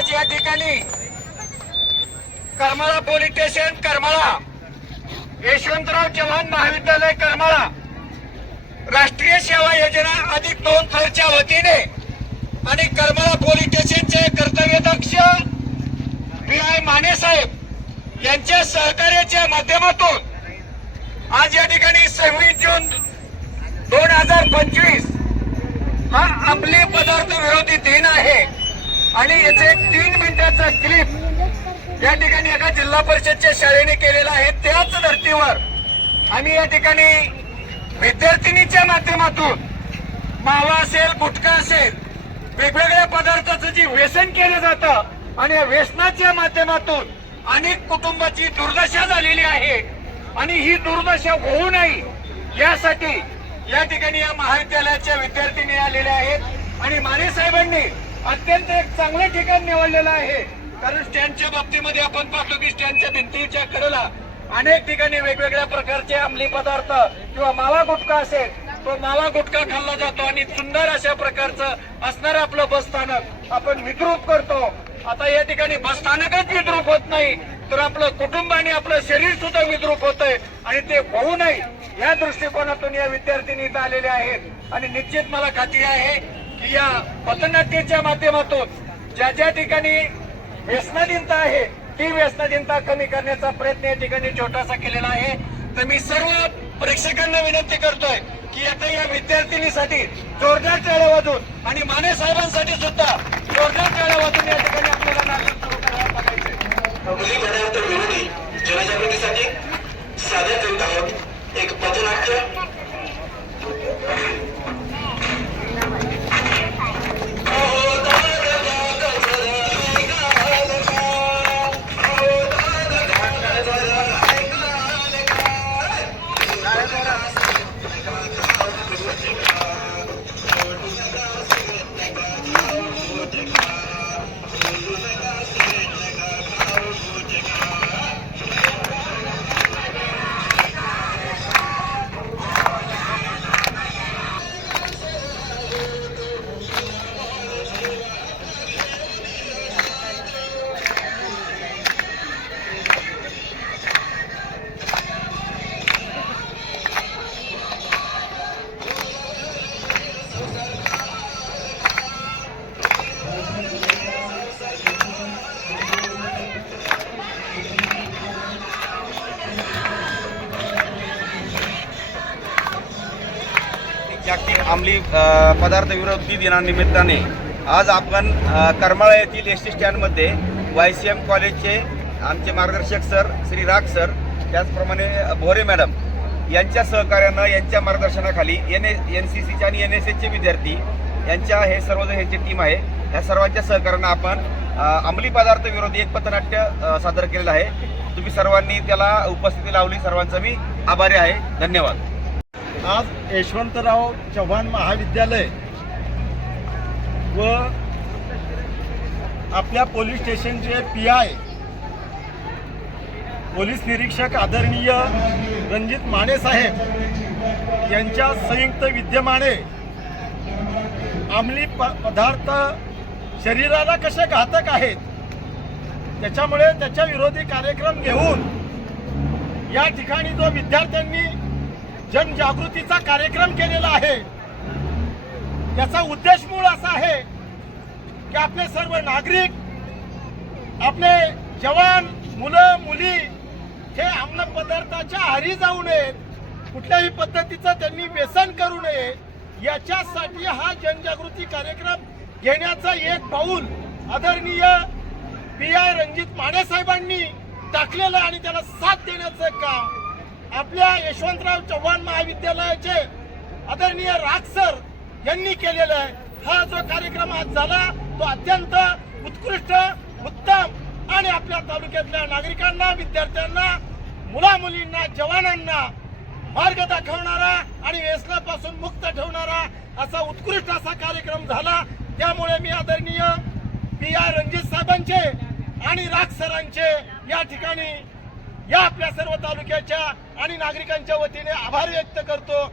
आज या ठिकाणी करमाळा पोलीस स्टेशन करमाळा. यशवंतराव चव्हाण महाविद्यालय करमाळा. राष्ट्रीय सेवा योजना अधिक दोन थरच्या वतीने आणि करमाळा पोलीस स्टेशनचे कर्तव्यदक्ष पी आय माने साहेब यांच्या सहकार्याच्या माध्यमातून आज या ठिकाणी सव्वीस जून दोन हजार पंचवीस हा अंमली पदार्थ विरोधी दिन आहे. आणि याचे एक तीन मिनिटाचा क्लिप या ठिकाणी एका जिल्हा परिषदच्या शाळेने केलेला आहे. त्याच धर्तीवर आम्ही या ठिकाणी विद्यार्थिनीच्या माध्यमातून मावा असेल गुटखा असेल वेगवेगळ्या पदार्थाचं जे व्यसन केलं जातं आणि या व्यसनाच्या माध्यमातून अनेक कुटुंबाची दुर्दशा झालेली आहे. आणि ही दुर्दशा होऊ नये यासाठी या ठिकाणी या महाविद्यालयाच्या विद्यार्थिनी आलेल्या आहेत. आणि माने साहेबांनी अत्यंत एक चांगलं ठिकाण निवडलेलं आहे. कारण स्टँडच्या बाबतीमध्ये आपण पाहतो की स्टँडच्या भिंतीच्या कडेला अनेक ठिकाणी वेगवेगळ्या प्रकारचे अंमली पदार्थ किंवा मावा गुटखा असेल तो मावा गुटखा खाल्ला जातो आणि सुंदर अशा प्रकारचं असणारं आपलं बस स्थानक आपण विद्रूप करतो. आता या ठिकाणी बस स्थानकच विद्रूप होत नाही तर आपलं कुटुंब आणि आपलं शरीर सुद्धा विद्रूप होत आहे आणि ते होऊ नये या दृष्टिकोनातून या विद्यार्थिनी इथं आलेल्या आहेत. आणि निश्चित मला खात्री आहे की या पथनाट्याच्या माध्यमातून ज्या ज्या ठिकाणी व्यसनाधीनता आहे ती व्यसनाधीनता कमी करण्याचा प्रयत्न या ठिकाणी छोटासा केलेला आहे. तर मी सर्व प्रेक्षकांना विनंती करतोय की आता या विद्यार्थिनीसाठी जोरदार टाळ्या वाजून आणि माने साहेबांसाठी सुद्धा जोरदार टाळ्या वाजून या ठिकाणी आपल्याला नागरिक सुरू करायला बघायचंय. come on, come on. जागतिक अंमली पदार्थ विरोधी दिनानिमित्ताने आज आपण करमाळा येथील एस टी स्टँडमध्ये वाय सी एम कॉलेजचे आमचे मार्गदर्शक सर श्री राग सर त्याचप्रमाणे भोरे मॅडम यांच्या सहकार्यानं यांच्या मार्गदर्शनाखाली एन ए एन सी सीचे आणि एन एस एसचे विद्यार्थी यांच्या हे सर्वजण ह्याची टीम आहे. या सर्वांच्या सहकार्यानं आपण अंमली पदार्थ विरोधी एक पथनाट्य सादर केलेलं आहे. तुम्ही सर्वांनी त्याला उपस्थिती लावली. सर्वांचा मी आभारी आहे. धन्यवाद. आज यशवंतराव चव्हाण महाविद्यालय व आपल्या पोलीस स्टेशनचे पी आय पोलीस निरीक्षक आदरणीय रणजित माने साहेब यांच्या संयुक्त विद्यमाने अंमली प पदार्थ शरीराला कसे घातक आहेत त्याच्यामुळे त्याच्या विरोधी कार्यक्रम घेऊन या ठिकाणी जो विद्यार्थ्यांनी जनजागृतीचा कार्यक्रम केलेला आहे. याचा उद्देश मूळ असा आहे की आपले सर्व नागरिक आपले जवान मुलं मुली हे अन्न पदार्थाच्या आहारी जाऊ नयेत. कुठल्याही पद्धतीचं त्यांनी व्यसन करू नये. याच्यासाठी हा जनजागृती कार्यक्रम घेण्याचा एक पाऊल आदरणीय पी आय रणजित माने साहेबांनी टाकलेलं आणि त्याला साथ देण्याचं काम आपल्या यशवंतराव चव्हाण महाविद्यालयाचे आदरणीय राग सर यांनी केलेला आहे. हा जो कार्यक्रम आज झाला तो अत्यंत उत्कृष्ट उत्तम आणि आपल्या तालुक्यातल्या नागरिकांना विद्यार्थ्यांना मुला मुलींना जवानांना मार्ग दाखवणारा आणि व्यसनापासून मुक्त ठेवणारा असा उत्कृष्ट असा कार्यक्रम झाला. त्यामुळे मी आदरणीय पी आर रणजित साहेबांचे आणि राग सरांचे या ठिकाणी या आपल्या सर्व तालुक्याच्या आणि नागरिकांच्या वतीने आभार व्यक्त करतो.